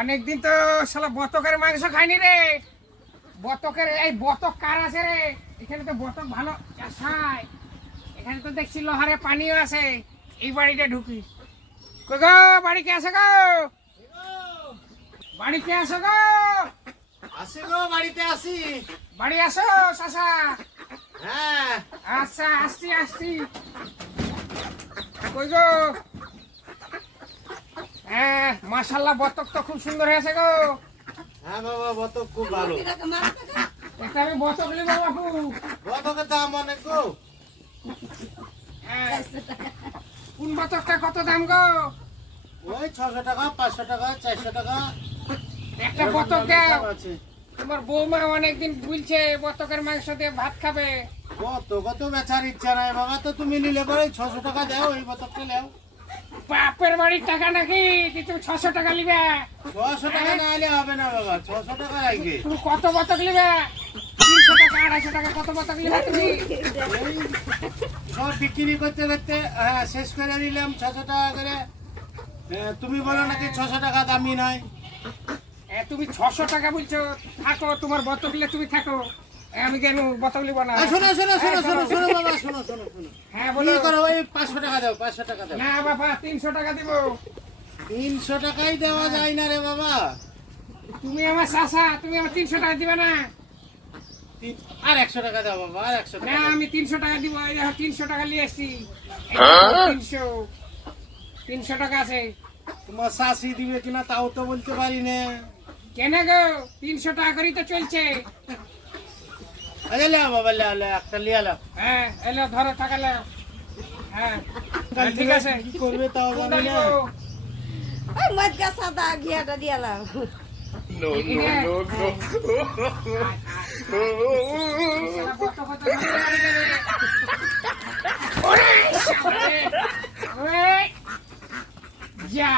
অনেকদিন তো শালা বতকের মাংস খাইনি রে। বতকের এই বতক কার আছে রে? এখানে তো বতক ভালো চাষ হয়। এখানে তো দেখছি লোহারে পানিও আছে। এই বাড়িতে ঢুকি। কই গো, বাড়ি কে আছে গো? বাড়ি কে আছে গো? আসি গো, বাড়িতে আসি। বাড়ি আসো চাচা। হ্যাঁ আচ্ছা, আসছি আসছি। কই গো? হ্যাঁ, মাশাআল্লাহ, বতক তো খুব সুন্দর হয়েছে গো। হ্যাঁ বাবা, বতক খুব ভালো। একটা আমি বতক নিব বাবু। বতকের দাম অনেক গো। হ্যাঁ। কোন বতকটা কত দাম গো? ওই 600 টাকা, 500 টাকা, 400 টাকা। একটা বতক দাও। দাম আছে। তোমার বৌমা অনেকদিন বলছে বতকের মাংস দিয়ে ভাত খাবে। বতক তো বেচার ইচ্ছা নাই বাবা, তো তুমি নিলে পরে 600 টাকা দাও, ওই বতকটা নাও। বাপের বাড়ির টাকা নাকি যে তুমি 600 টাকা নিবে? 600 টাকা না হলে হবে না বাবা, 600 টাকা লাগবে। তুমি কত বতক নিবে? 300 টাকা, 250 টাকা, কত বতক নিবে তুমি? এই সব বিক্রি করতে করতে শেষ করে দিলাম 600 টাকা করে। তুমি বলো নাকি 600 টাকা দামি নয়? তুমি 600 টাকা বলছো। থাকো, তোমার বতক নিলে তুমি থাকো। আমি কেন বতক নিব না? শোনো শোনো শোনো শোনো শোনো বাবা, শোনো শোনো শোনো। হ্যাঁ বলো বলো। করো, ওই 500 টাকা দাও, 500 টাকা দাও। না বাবা, 300 টাকা দিব। 300 টাকাই দেওয়া যায় না রে বাবা। তুমি আমার চাচা, তুমি আমার 300 টাকা দিবে না? আর 100 টাকা দাও বাবা, আর 100 না, টাকা দাও। আমি 300 টাকা দিব। এই দেখো, 300 টাকা নিয়ে আসছি। 300 টাকা আছে। তোমার শাশি দিবে কিনা তাও তো বলতে পারি না। কেন গো? 300 টাকা করেই তো চলছে। আরে লে বাবা, লে লে, একটা লিয়া লো। হ্যাঁ, এলো ধরো, টাকা নাও। হ্যাঁ, ঠিক আছে। কি করবে তাও কোনটা জানি না। নিবো? ওই মজা সাদা ঘিয়াটা দিয়ালাম। শালা বত কত ধরে গাড়ি দেবে। ওরে, শালা রে। ওরে, যা।